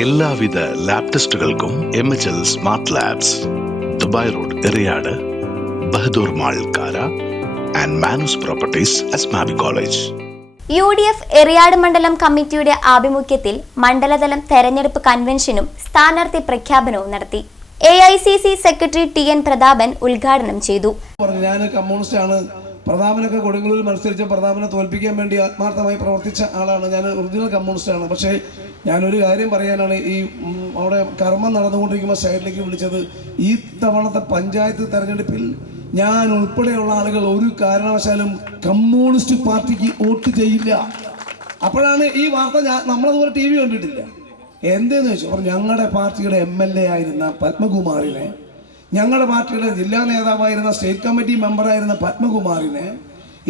എല്ലാവിധ ലാബ് ടെസ്റ്റുകൾക്കും MHL smart labs, Dubai road, Eriyad, Bahadur mall, Kara and Manus properties, Asmabi college. UDF Eriyad മണ്ഡലം കമ്മിറ്റിയുടെ ആഭിമുഖ്യത്തിൽ മണ്ഡലതലം തെരഞ്ഞെടുപ്പ് കൺവെൻഷനും സ്ഥാനാർത്ഥി പ്രഖ്യാപനവും നടത്തി. AICC സെക്രട്ടറി TN പ്രതാപൻ ഉദ്ഘാടനം ചെയ്തു. ഞാൻ കമ്മ്യൂണിസ്റ്റ് ആണ്. പ്രതാപനൊക്കെ കൊടുങ്ങല്ലൂരിൽ മത്സരിച്ച പ്രതാപനെ തോൽപ്പിക്കാൻ വേണ്ടി ആത്മാർത്ഥമായി പ്രവർത്തിച്ച ആളാണ്. ഞാൻ ഒറിജിനൽ കമ്മ്യൂണിസ്റ്റ് ആണ്. പക്ഷേ ഞാനൊരു കാര്യം പറയാനാണ്. ഈ അവിടെ കർമ്മം നടന്നുകൊണ്ടിരിക്കുമ്പോൾ സൈഡിലേക്ക് വിളിച്ചത്, ഈ തവണത്തെ പഞ്ചായത്ത് തെരഞ്ഞെടുപ്പിൽ ഞാൻ ഉൾപ്പെടെയുള്ള ആളുകൾ ഒരു കാരണവശാലും കമ്മ്യൂണിസ്റ്റ് പാർട്ടിക്ക് വോട്ട് ചെയ്യില്ല. അപ്പോഴാണ് ഈ വാർത്ത നമ്മളതുപോലെ TV കണ്ടിട്ടില്ല. എന്തെന്ന് വെച്ചു, അപ്പോൾ ഞങ്ങളുടെ പാർട്ടിയുടെ MLA ആയിരുന്ന പത്മകുമാറിനെ, ഞങ്ങളുടെ പാർട്ടിയുടെ ജില്ലാ നേതാവായിരുന്ന സ്റ്റേറ്റ് കമ്മിറ്റി മെമ്പറായിരുന്ന പത്മകുമാറിനെ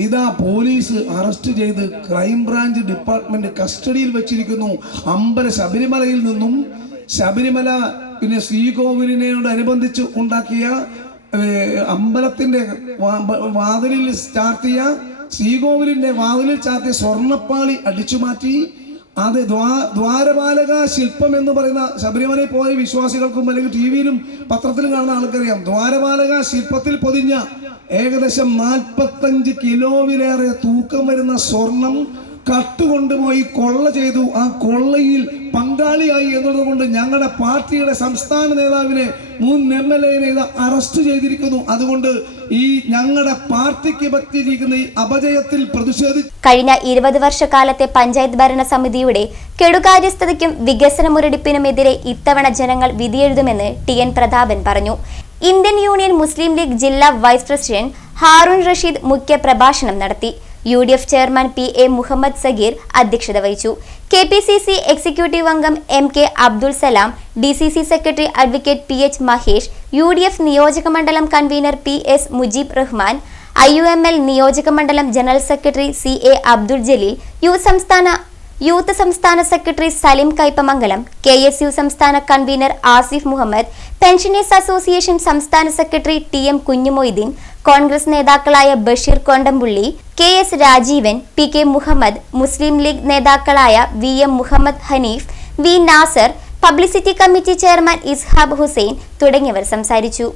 ഇതാ പോലീസ് അറസ്റ്റ് ചെയ്ത് ക്രൈംബ്രാഞ്ച് ഡിപ്പാർട്ട്മെന്റ് കസ്റ്റഡിയിൽ വെച്ചിരിക്കുന്നു. ശബരിമലയിൽ നിന്നും ശബരിമല പിന്നെ ശ്രീകോവിലിനോടനുബന്ധിച്ച് ഉണ്ടാക്കിയ അമ്പലത്തിന്റെ വാതിലിൽ ചാർത്തിയ ശ്രീകോവിലിന്റെ വാതിലിൽ ചാർത്തിയ സ്വർണ്ണപ്പാളി അടിച്ചു മാറ്റി അത് ദ്വാരപാലക ശില്പം എന്ന് പറയുന്ന ശബരിമലയിൽ പോയ വിശ്വാസികൾക്കും അല്ലെങ്കിൽ TV-യിലും പത്രത്തിലും കാണുന്ന ആൾക്കറിയാം. ദ്വാരപാലക ശില്പത്തിൽ പൊതിഞ്ഞ ഏകദേശം 45 കിലോയിലേറെ തൂക്കം വരുന്ന സ്വർണം കട്ടുകൊണ്ടുപോയി കൊള്ള ചെയ്തു. ആ കൊള്ളയിൽ പങ്കാളിയായി എന്നതുകൊണ്ട് ഞങ്ങളുടെ പാർട്ടിയുടെ സംസ്ഥാന നേതാവിനെ, മുൻ MLA-നെ അറസ്റ്റ് ചെയ്തിരിക്കുന്നു. അതുകൊണ്ട് ഈ ഞങ്ങളുടെ പാർട്ടിക്ക് പറ്റിയിരിക്കുന്ന ഈ അപജയത്തിൽ പ്രതിഷേധിച്ചു. കഴിഞ്ഞ 20 വർഷക്കാലത്തെ പഞ്ചായത്ത് ഭരണ സമിതിയുടെ കെടുകാര്യസ്ഥതയ്ക്കും വികസന മുരടിപ്പിനുമെതിരെ ഇത്തവണ ജനങ്ങൾ വിധിയെഴുതുമെന്ന് TN പ്രതാപൻ പറഞ്ഞു. ഇന്ത്യൻ യൂണിയൻ മുസ്ലിം ലീഗ് ജില്ലാ വൈസ് പ്രസിഡന്റ് ഹാറൂൺ റഷീദ് മുഖ്യ പ്രഭാഷണം നടത്തി. UDF chairman PA Muhammad Sagheer അധ്യക്ഷത വഹിച്ചു. KPCC എക്സിക്യൂട്ടീവ് അംഗം MK Abdul Salam, DCC secretary advocate PH Mahesh, UDF നിയോജക മണ്ഡലം convener PS Mujeeb Rahman, IUML നിയോജക മണ്ഡലം general secretary CA Abdul Jaleel, youth സംസ്ഥാന സെക്രട്ടറി സലിം കൈപ്പമംഗലം, KSU സംസ്ഥാന convener Asif Muhammad, pensioners association സംസ്ഥാന സെക്രട്ടറി TM കുഞ്ഞുമൊയ്തീൻ, കോൺഗ്രസ് നേതാക്കളായ Basheer Kondampulli, KS Rajeevan, PK Muhammad, Muslim League നേതാക്കളായ VM Muhammad Haneef, V Nasar, publicity committee chairman Ishab Hussain തുടങ്ങിയവർ സംസാരിച്ചു.